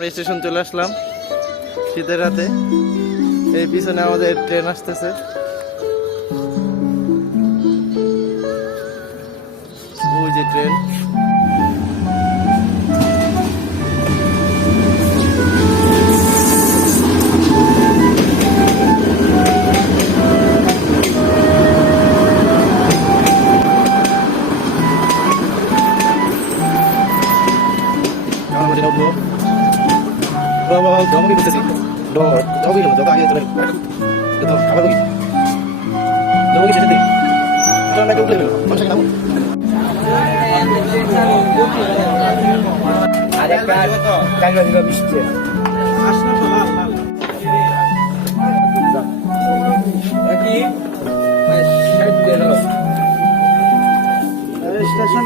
আমরা স্টেশন চলে আসলাম শীতের রাতে। এই পিছনে আমাদের ট্রেন আসতেছে। ওই যে train. Kamu bisa sih, dong. Kamu bisa coba aja terus. Itu apa lagi? Kamu bisa sih. Kalau naik mobil, masa kamu? Ada kan juga bisa. Lagi, stasiun